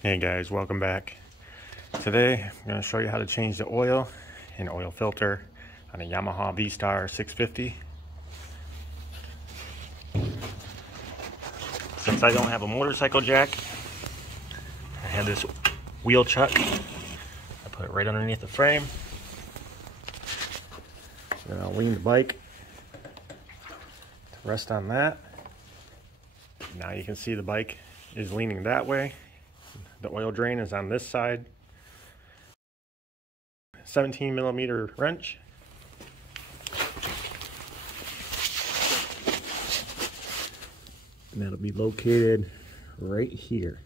Hey guys, welcome back. Today I'm going to show you how to change the oil and oil filter on a Yamaha V 650. Since I don't have a motorcycle jack, I have this wheel chuck. I put it right underneath the frame. Then I'll lean the bike to rest on that. Now you can see the bike is leaning that way. The oil drain is on this side. 17mm wrench. And that'll be located right here.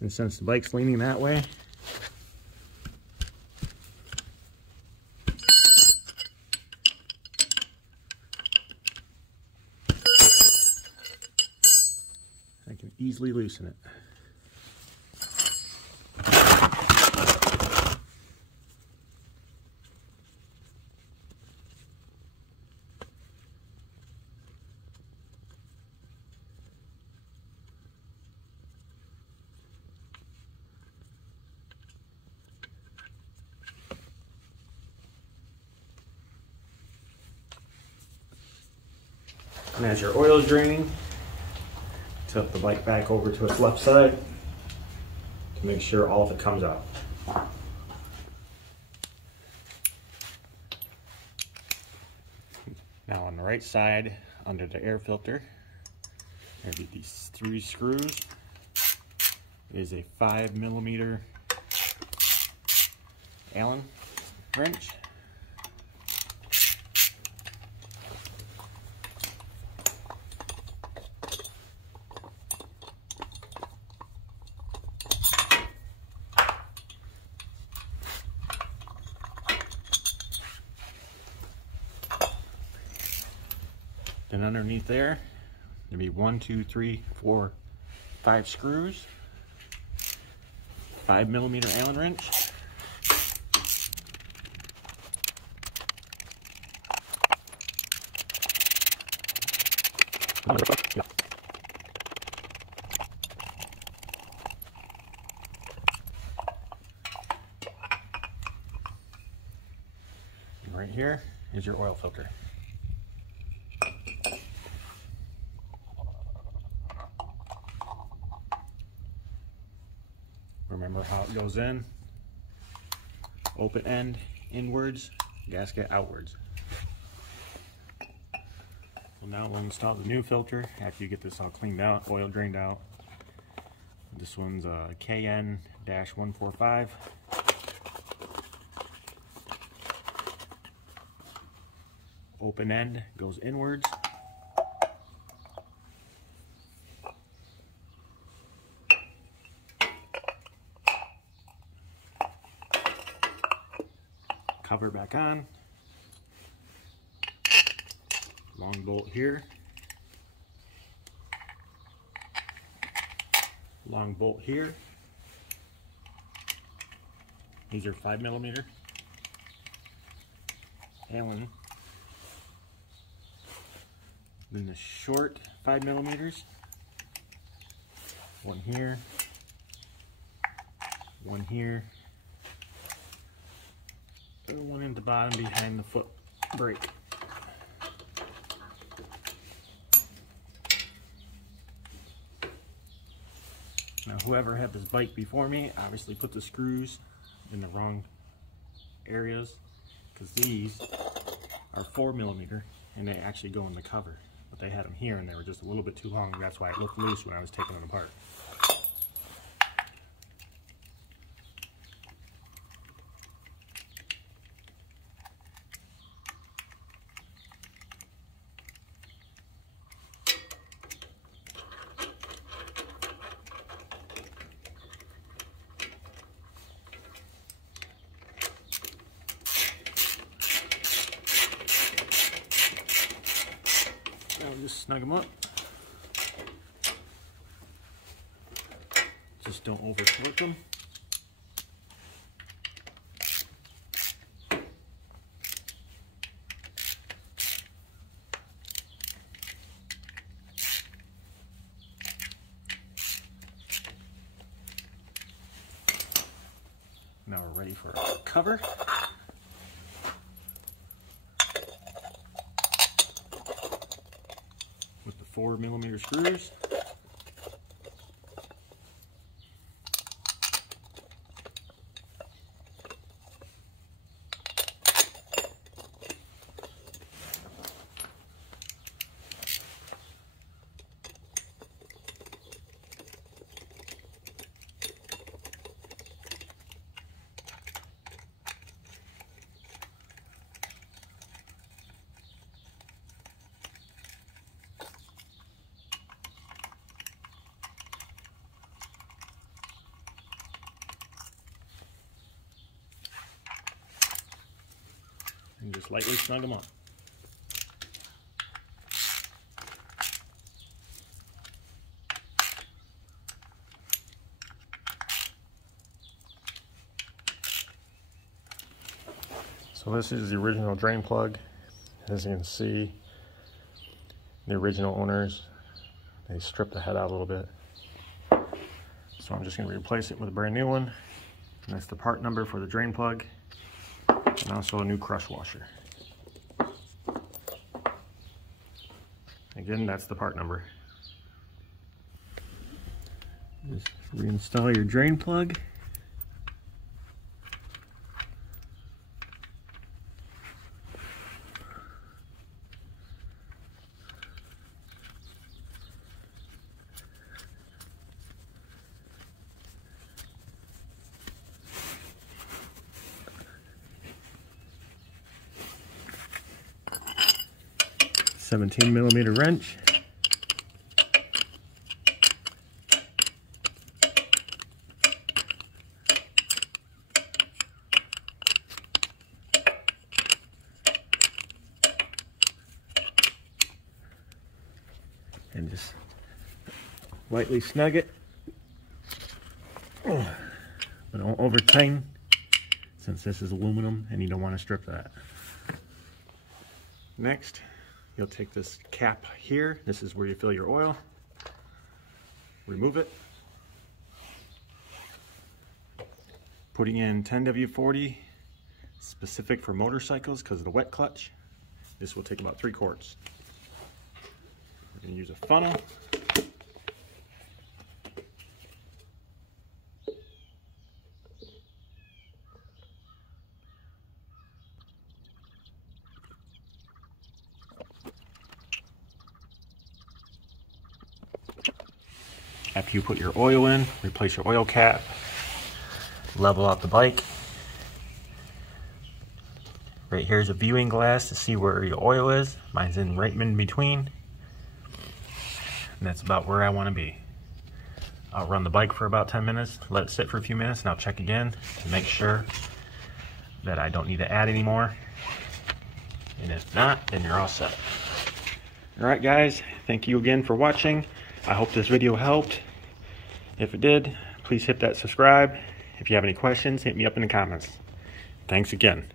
And since the bike's leaning that way, I can easily loosen it. And as your oil is draining, tilt the bike back over to its left side to make sure all of it comes out. Now on the right side, under the air filter, there'll be these 3 screws. It is a 5mm Allen wrench. Then underneath there, there'll be 1, 2, 3, 4, 5 screws, 5mm Allen wrench, and right here is your oil filter. Remember how it goes in. Open end inwards, gasket outwards. So now we'll install the new filter after you get this all cleaned out, oil drained out. This one's a KN-145. Open end goes inwards. Cover back on. Long bolt here. Long bolt here. These are 5mm Allen. Then the short 5mm. One here. One here. And one in the bottom behind the foot brake. Now whoever had this bike before me obviously put the screws in the wrong areas, because these are 4mm and they actually go in the cover. But they had them here and they were just a little bit too long. That's why it looked loose when I was taking them apart. Now just snug them up. Just don't over torque them. Now we're ready for our cover. With the 4mm screws. And just lightly snug them up. So this is the original drain plug. As you can see, the original owners, they stripped the head out a little bit. So I'm just going to replace it with a brand new one. And that's the part number for the drain plug. And also a new crush washer. Again, that's the part number. Just reinstall your drain plug. $17mm wrench. And just lightly snug it. But don't over tighten, since this is aluminum and you don't want to strip that. Next, you'll take this cap here. This is where you fill your oil. Remove it. Putting in 10W40, specific for motorcycles because of the wet clutch. This will take about 3 quarts. We're going to use a funnel. After you put your oil in, replace your oil cap, level out the bike. Right here is a viewing glass to see where your oil is. Mine's right in between. And that's about where I want to be. I'll run the bike for about 10 minutes, let it sit for a few minutes, and I'll check again to make sure that I don't need to add any more. And if not, then you're all set. Alright guys, thank you again for watching. I hope this video helped. If it did, please hit that subscribe. If you have any questions, hit me up in the comments. Thanks again.